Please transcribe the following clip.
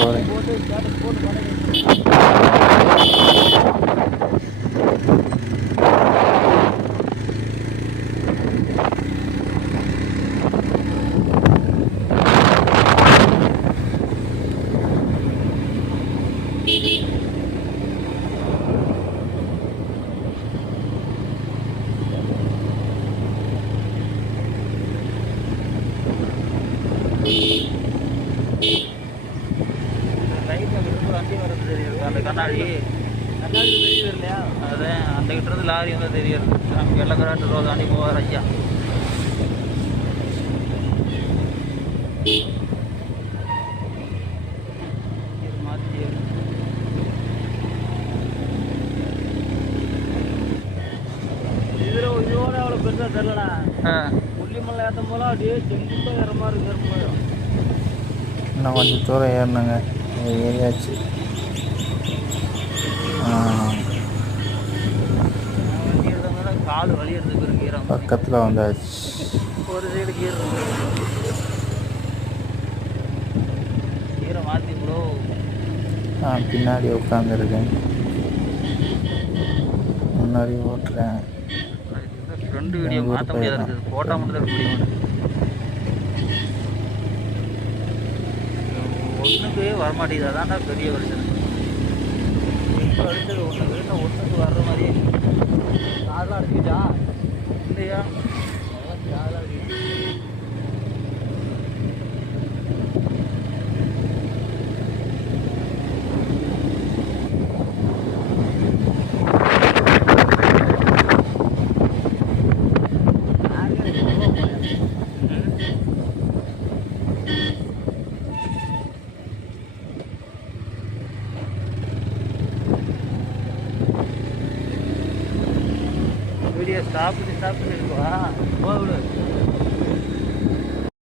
போகிறேன். அந்த கண்ணாடி தெரியுது இல்லையா? அதான் அந்த கிட்ட இருந்து லாரி வந்து தெரியுது. நமக்கு எல்லக்கராட்டு ரோடு தாண்டி போவார் ஐயா. இதோட அவ்வளோ பெருசாக தெரியலடா. புள்ளிமலை ஏற்றும் போல அப்படியே செங்குண்டும் ஏற மாதிரி இருக்கும். இன்னும் கொஞ்சம் தூரம் ஏறினாங்க, ஏறியாச்சு. கால் வலி எடுத்துக்கிற கீரை பக்கத்தில் வந்தாச்சு. ஒரு சைடு கீரை மாற்றி ப்ரோ. நான் பின்னாடி உட்காந்துருக்கேன், முன்னாடி ஓட்டுறேன். ஃப்ரெண்டு வீடியோ மாற்ற முடியாது இருக்குது, ஃபோட்டோ மட்டும் தான் எடுக்க முடியும். ஒன்றுக்கு வரமாட்டேங்குது, அதான்டா பெரிய பிரச்சனை. இப்போ அடிச்சது ஒன்றுக்கு வர்ற மாதிரியே. காதெலாம் அடிச்சுக்கிட்டா இல்லையா? காதெலாம் அடிக்கிட்டு வீடியோ ஸ்டாப் பண்ணி இருக்குவா போவிடு.